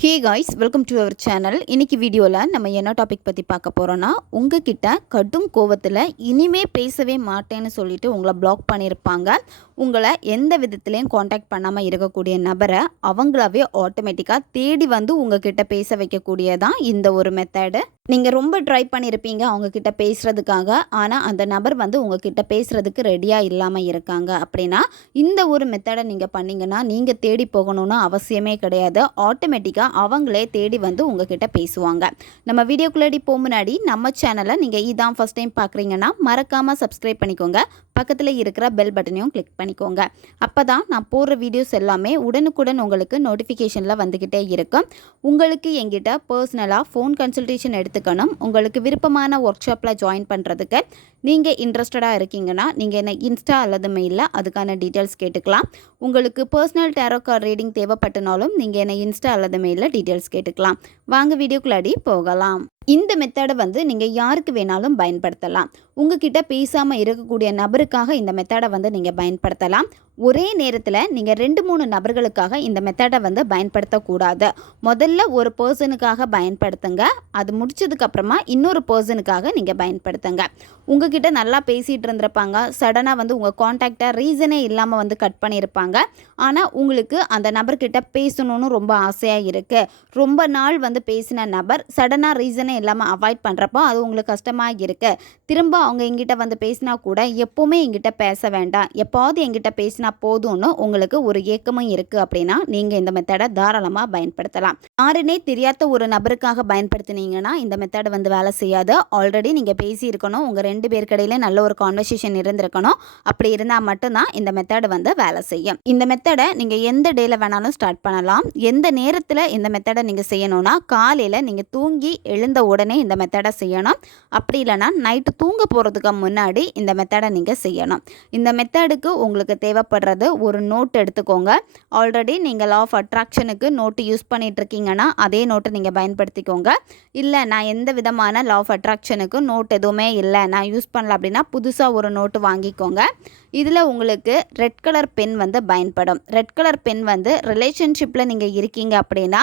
Hey guys welcome to our channel இன்றைக்கி வீடியோவில் நம்ம என்ன டாபிக் பற்றி பார்க்க போகிறோன்னா உங்ககிட்ட கடும் கோவத்தில் இனிமே பேசவே மாட்டேன்னு சொல்லிட்டு உங்களை பிளாக் பண்ணியிருப்பாங்க உங்களை எந்த விதத்துலேயும் காண்டாக்ட் பண்ணாமல் இருக்கக்கூடிய நபரை அவங்களாவே ஆட்டோமேட்டிக்காக தேடி வந்து உங்ககிட்ட பேச வைக்கக்கூடியதான் இந்த ஒரு மெத்தடு நீங்கள் ரொம்ப ட்ரை பண்ணியிருப்பீங்க அவங்கக்கிட்ட பேசுகிறதுக்காக ஆனால் அந்த நபர் வந்து உங்ககிட்ட பேசுகிறதுக்கு ரெடியாக இல்லாமல் இருக்காங்க. அப்படின்னா இந்த ஒரு மெத்தடை நீங்கள் பண்ணீங்கன்னா நீங்கள் தேடி போகணும்னு அவசியமே கிடையாது. ஆட்டோமேட்டிக்காக அவங்களே தேடி வந்து உங்ககிட்ட பேசுவாங்க. நம்ம வீடியோக்குள்ளாடி போக முன்னாடி நம்ம சேனலை நீங்கள் இதான் ஃபஸ்ட் டைம் பார்க்குறீங்கன்னா மறக்காமல் சப்ஸ்கிரைப் பண்ணிக்கோங்க. பக்கத்தில் இருக்கிற பெல் பட்டனையும் கிளிக் பண்ணிக்கோங்க. அப்போ தான் நான் போடுற வீடியோஸ் எல்லாமே உடனுக்குடன் உங்களுக்கு நோட்டிஃபிகேஷனில் வந்துக்கிட்டே இருக்கும். உங்களுக்கு எங்கிட்ட பர்சனலாக ஃபோன் கன்சல்டேஷன் எடுத்து எடுத்துக்கணும். உங்களுக்கு விருப்பமான ஒர்க் ஷாப்பில் ஜாயின் பண்ணுறதுக்கு நீங்கள் இன்ட்ரெஸ்டடாக இருக்கீங்கன்னா நீங்கள் என்ன இன்ஸ்டா அல்லது மெயிலில் அதுக்கான டீட்டெயில்ஸ் கேட்டுக்கலாம். உங்களுக்கு பர்சனல் டேரோ கார்டு ரீடிங் தேவைப்பட்டனாலும் நீங்கள் என்ன இன்ஸ்டா அல்லது மெயிலில் டீட்டெயில்ஸ் கேட்டுக்கலாம். வாங்க வீடியோக்குள்ளாடி போகலாம். இந்த மெத்தடை வந்து நீங்கள் யாருக்கு வேணாலும் பயன்படுத்தலாம். உங்ககிட்ட பேசாமல் இருக்கக்கூடிய நபருக்காக இந்த மெத்தடை வந்து நீங்கள் பயன்படுத்தலாம். ஒரே நேரத்தில் நீங்கள் ரெண்டு மூணு நபர்களுக்காக இந்த மெத்தடை வந்து பயன்படுத்தக்கூடாது. முதல்ல ஒரு பர்சனுக்காக பயன்படுத்துங்க. அது முடிச்சதுக்கப்புறமா இன்னொரு பர்சனுக்காக நீங்கள் பயன்படுத்துங்க. உங்ககிட்ட நல்லா பேசிகிட்டு இருந்திருப்பாங்க. சடனாக வந்து உங்கள் காண்டாக்டை ரீசனே இல்லாமல் வந்து கட் பண்ணியிருப்பாங்க ஆனால் உங்களுக்கு அந்த நபர்கிட்ட பேசணும்னு ரொம்ப ஆசையாக இருக்குது ரொம்ப நாள் வந்து பேசின நபர் சடனாக ரீசனே இல்லாமல் அவாய்ட் பண்ணுறப்போ அது உங்களுக்கு கஷ்டமாக இருக்குது திரும்ப அவங்க எங்கிட்ட வந்து பேசினா கூட எப்போவுமே எங்கிட்ட பேச வேண்டாம். எப்போது எங்கிட்ட பேசினா போதும்னு உங்களுக்கு ஒரு ஏக்கமும் இருக்குது அப்படின்னா நீங்கள் இந்த மெத்தடை தாராளமாக பயன்படுத்தலாம். யாருனே தெரியாத ஒரு நபருக்காக பயன்படுத்தினீங்கன்னா இந்த மெத்தடை வந்து வேலை செய்யாது. ஆல்ரெடி நீங்கள் பேசியிருக்கணும். உங்கள் ரெண்டு பேருக்கிடையில நல்ல ஒரு கான்வர்சேஷன் இருந்திருக்கணும். அப்படி இருந்தால் மட்டும்தான் இந்த மெத்தடு வந்து வேலை செய்யும். இந்த மெத்தடை நீங்கள் எந்த டேல வேணாலும் ஸ்டார்ட் பண்ணலாம். எந்த நேரத்தில் இந்த மெத்தடை நீங்கள் செய்யணும்னா காலையில் நீங்கள் தூங்கி எழுந்த உடனே இந்த மெத்தடை செய்யணும். அப்படி இல்லைன்னா நைட்டு தூங்க போகிறதுக்கு முன்னாடி இந்த மெத்தடை நீங்கள் செய்யணும். இந்த மெத்தடுக்கு உங்களுக்கு தேவைப்படுறது ஒரு நோட் எடுத்துக்கோங்க. ஆல்ரெடி நீங்கள் லா ஆஃப் அட்ராக்ஷனுக்கு நோட்டு யூஸ் பண்ணிகிட்ருக்கீங்கன்னா அதே நோட்டை நீங்கள் பயன்படுத்திக்கோங்க. இல்லை நான் எந்த விதமான லா ஆஃப் அட்ராக்ஷனுக்கு நோட் எதுவுமே இல்லை நான் யூஸ் பண்ணல அப்படின்னா புதுசாக ஒரு நோட்டு வாங்கிக்கோங்க. இதில் உங்களுக்கு ரெட் கலர் பென் வந்து பயன்படும். ரெட் கலர் பென் வந்து ரிலேஷன்ஷிப்பில் நீங்கள் இருக்கீங்க அப்படின்னா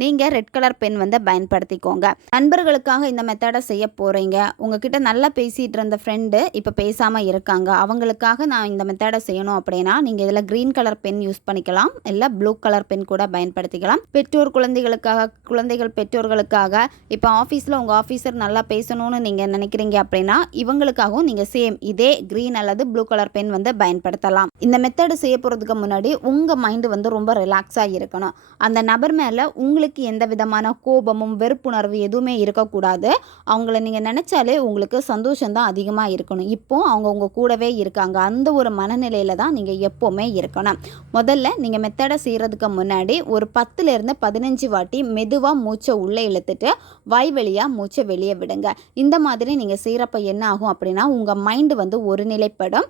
நீங்கள் ரெட் கலர் பென் வந்து பயன்படுத்திக்கோங்க. நண்பர்களுக்காக இந்த மெத்தடை செய்ய போகிறீங்க உங்ககிட்ட நல்லா பேசிகிட்டு இருந்த ஃப்ரெண்டு இப்போ பேசாமல் இருக்காங்க. அவங்களுக்காக நான் இந்த மெத்தடை செய்யணும் அப்படின்னா நீங்கள் இதில் க்ரீன் கலர் பென் யூஸ் பண்ணிக்கலாம். இல்லை ப்ளூ கலர் பென் கூட பயன்படுத்திக்கலாம். பெற்றோர் குழந்தைகளுக்காக குழந்தைகள் பெற்றோர்களுக்காக இப்போ ஆஃபீஸில் உங்கள் ஆஃபீஸர் நல்லா பேசணும்னு நீங்கள் நினைக்கிறீங்க அப்படின்னா இவங்களுக்காகவும் நீங்கள் சேம் இதே க்ரீன் அல்லது ப்ளூ கலர் பென் வந்து பயன்படுத்தலாம். இந்த மெத்தடு செய்ய போகிறதுக்கு முன்னாடி உங்கள் மைண்டு வந்து ரொம்ப ரிலாக்ஸாக இருக்கணும். அந்த நபர் மேலே உங்களுக்கு எந்த விதமான கோபமும் வெறுப்புணர்வு எதுவுமே இருக்கக்கூடாது. அவங்கள நீங்கள் நினச்சாலே உங்களுக்கு சந்தோஷம் தான் அதிகமாக இருக்கணும். இப்போ அவங்க உங்கள் கூடவே இருக்காங்க. அந்த ஒரு மனநிலையில் தான் நீங்கள் எப்போவுமே இருக்கணும். முதல்ல நீங்கள் மெத்தடை செய்கிறதுக்கு முன்னாடி ஒரு பத்துலேருந்து பதினஞ்சு வாட்டி மெதுவாக மூச்சை உள்ளே இழுத்துட்டு வாய் வழியாக மூச்சை வெளியே விடுங்க. இந்த மாதிரி நீங்கள் செய்கிறப்ப என்ன ஆகும் அப்படின்னா உங்கள் மைண்டு வந்து ஒருநிலைப்படும்.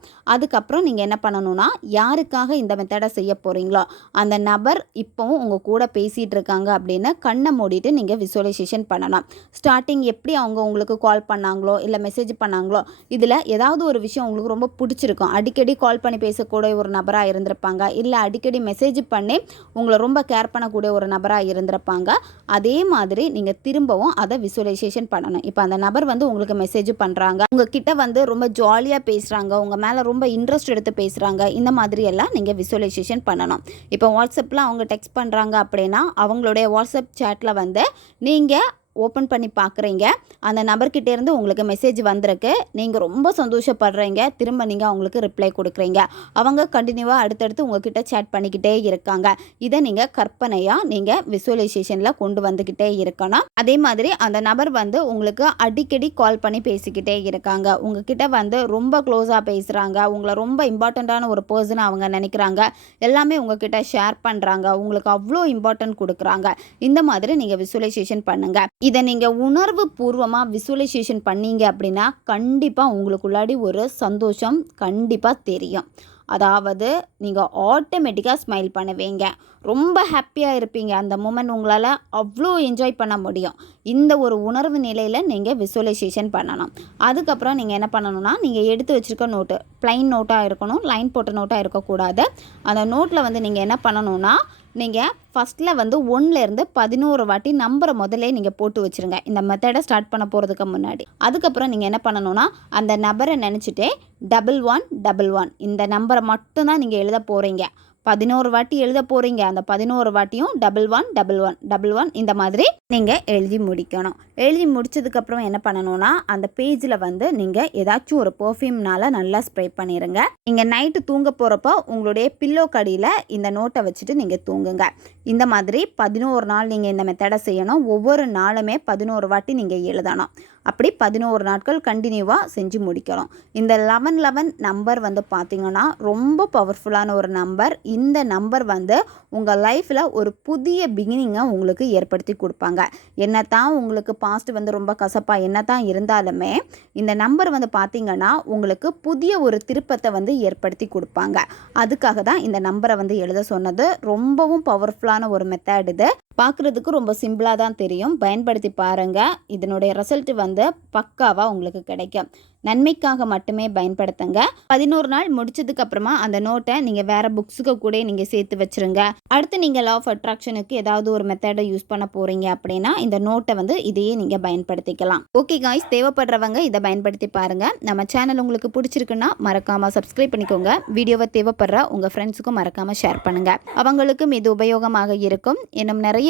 அதுக்கப்புறம் நீங்கள் என்ன பண்ணணும்னா யாருக்காக இந்த மெத்தடை செய்ய போகிறீங்களோ அந்த நபர் இப்போவும் உங்கள் கூட பேசிகிட்டு இருக்காங்க அப்படின்னு கண்ணை மூடிட்டு நீங்கள் விசுவலைசேஷன் பண்ணலாம். ஸ்டார்டிங் எப்படி அவங்க உங்களுக்கு கால் பண்ணாங்களோ இல்லை மெசேஜ் பண்ணாங்களோ இதில் ஏதாவது ஒரு விஷயம் உங்களுக்கு ரொம்ப பிடிச்சிருக்கும். அடிக்கடி கால் பண்ணி பேசக்கூடிய ஒரு நபராக இருந்திருப்பாங்க இல்லை அடிக்கடி மெசேஜ் பண்ணி உங்களை ரொம்ப கேர் பண்ணக்கூடிய ஒரு நபராக இருந்திருப்பாங்க அதே மாதிரி நீங்கள் திரும்பவும் அதை விசுவலைசேஷன் பண்ணணும். இப்போ அந்த நபர் வந்து உங்களுக்கு மெசேஜ் பண்ணுறாங்க உங்ககிட்ட வந்து ரொம்ப ஜாலியாக பேசுகிறாங்க உங்கள் மேலே ரொம்ப இன்ட்ரெஸ்ட் எடுத்து பேசுகிறாங்க இந்த மாதிரி எல்லாம் நீங்கள் விசுவலைசேஷன் பண்ணணும். இப்போ வாட்ஸ்அப்பில் அவங்க டெக்ஸ்ட் பண்ணுறாங்க அப்படின்னா அவங்களுடைய வாட்ஸ்அப் சேட்டில் வந்து நீங்கள் ஓப்பன் பண்ணி பார்க்குறீங்க அந்த நபர்கிட்டேருந்து உங்களுக்கு மெசேஜ் வந்திருக்கு. நீங்கள் ரொம்ப சந்தோஷப்படுறீங்க. திரும்ப நீங்கள் அவங்களுக்கு ரிப்ளை கொடுக்குறீங்க. அவங்க கண்டினியூவாக அடுத்தடுத்து உங்ககிட்ட சேட் பண்ணிக்கிட்டே இருக்காங்க. இதை நீங்கள் கற்பனையாக நீங்கள் விசுவலைசேஷனில் கொண்டு வந்துக்கிட்டே இருக்கணும். அதே மாதிரி அந்த நபர் வந்து உங்களுக்கு அடிக்கடி கால் பண்ணி பேசிக்கிட்டே இருக்காங்க. உங்ககிட்ட வந்து ரொம்ப க்ளோஸாக பேசுகிறாங்க உங்களை ரொம்ப இம்பார்ட்டண்ட்டான ஒரு பர்சன் அவங்க நினைக்கிறாங்க. எல்லாமே உங்ககிட்ட ஷேர் பண்ணுறாங்க உங்களுக்கு அவ்வளோ இம்பார்ட்டன்ட் கொடுக்குறாங்க. இந்த மாதிரி நீங்கள் விசுவலைசேஷன் பண்ணுங்கள் இதை நீங்கள் உணர்வு பூர்வமாக விசுவலைசேஷன் பண்ணீங்க அப்படின்னா கண்டிப்பாக உங்களுக்குள்ளாடி ஒரு சந்தோஷம் கண்டிப்பாக தெரியும். அதாவது நீங்கள் ஆட்டோமேட்டிக்காக ஸ்மைல் பண்ணுவீங்க. ரொம்ப ஹாப்பியாக இருப்பீங்க. அந்த மூமெண்ட் உங்களால் அவ்வளோ என்ஜாய் பண்ண முடியும். இந்த ஒரு உணர்வு நிலையில் நீங்கள் விசுவலைசேஷன் பண்ணணும். அதுக்கப்புறம் நீங்கள் என்ன பண்ணணும்னா நீங்கள் எடுத்து வச்சுருக்க நோட்டு ப்ளைன் நோட்டாக இருக்கணும். லைன் போட்ட நோட்டாக இருக்கக்கூடாது. அந்த நோட்டில் வந்து நீங்கள் என்ன பண்ணணும்னா நீங்கள் ஃபஸ்ட்டில் வந்து ஒன்லேருந்து பதினோரு வாட்டி நம்பரை முதல்ல நீங்கள் போட்டு வச்சுருங்க. இந்த மெத்தடை ஸ்டார்ட் பண்ண போகிறதுக்கு முன்னாடி. அதுக்கப்புறம் நீங்கள் என்ன பண்ணணும்னா அந்த நபரை நினச்சிட்டே டபுள் ஒன் டபுள் ஒன் இந்த நம்பரை மட்டும்தான் நீங்கள் எழுத போகிறீங்க பதினோரு வாட்டி எழுத போகிறீங்க அந்த பதினோரு வாட்டியும் double one double one double one இந்த மாதிரி நீங்கள் எழுதி முடிக்கணும். எழுதி முடிச்சதுக்கப்புறம் என்ன பண்ணணும்னா அந்த பேஜில் வந்து நீங்கள் ஏதாச்சும் ஒரு பர்ஃப்யூம்னால நல்லா ஸ்ப்ரே பண்ணிடுங்க நீங்கள் நைட்டு தூங்க போகிறப்போ உங்களுடைய பில்லோ கடியில் இந்த நோட்டை வச்சுட்டு நீங்கள் தூங்குங்க. இந்த மாதிரி பதினோரு நாள் நீங்கள் இந்த மெத்தடை செய்யணும். ஒவ்வொரு நாளுமே பதினோரு வாட்டி நீங்கள் எழுதணும். அப்படி பதினோரு நாட்கள் கண்டினியூவாக செஞ்சு முடிக்கலாம் இந்த லெவன் லெவன் நம்பர் வந்து பார்த்திங்கன்னா ரொம்ப பவர்ஃபுல்லான ஒரு நம்பர் இந்த நம்பர் வந்து உங்கள் லைஃப்பில் ஒரு புதிய பிகினிங்கை உங்களுக்கு ஏற்படுத்தி கொடுப்பாங்க. என்ன தான் உங்களுக்கு பாஸ்ட் வந்து ரொம்ப கசப்பாக என்ன தான் இருந்தாலுமே இந்த நம்பர் வந்து பார்த்திங்கன்னா உங்களுக்கு புதிய ஒரு திருப்பத்தை வந்து ஏற்படுத்தி கொடுப்பாங்க. அதுக்காக தான் இந்த நம்பரை வந்து எழுத சொன்னது. ரொம்பவும் பவர்ஃபுல்லான ஒரு மெத்தட் இது. பார்க்குறதுக்கு ரொம்ப சிம்பிளாக தான் தெரியும். பயன்படுத்தி பாருங்கள் இதனுடைய ரிசல்ட் வந்து பக்காவாக உங்களுக்கு கிடைக்கும். நன்மைக்காக மட்டுமே பயன்படுத்துங்க. பதினோரு நாள் முடிச்சதுக்கு அப்புறமா அந்த நோட்டை நீங்கள் வேற புக்ஸுக்கு கூட நீங்கள் சேர்த்து வச்சிருங்க. அடுத்து நீங்கள் லா ஆஃப் அட்ராக்ஷனுக்கு ஏதாவது ஒரு மெத்தடை யூஸ் பண்ண போகிறீங்க அப்படின்னா இந்த நோட்டை வந்து இதையே நீங்கள் பயன்படுத்திக்கலாம். ஓகே காய்ஸ் தேவைப்படுறவங்க இதை பயன்படுத்தி பாருங்கள் நம்ம சேனல் உங்களுக்கு பிடிச்சிருக்குன்னா மறக்காமல் சப்ஸ்கிரைப் பண்ணிக்கோங்க. வீடியோவை தேவைப்படுற உங்கள் ஃப்ரெண்ட்ஸுக்கும் மறக்காமல் ஷேர் பண்ணுங்க. அவங்களுக்கும் இது உபயோகமாக இருக்கும். இன்னும் நிறைய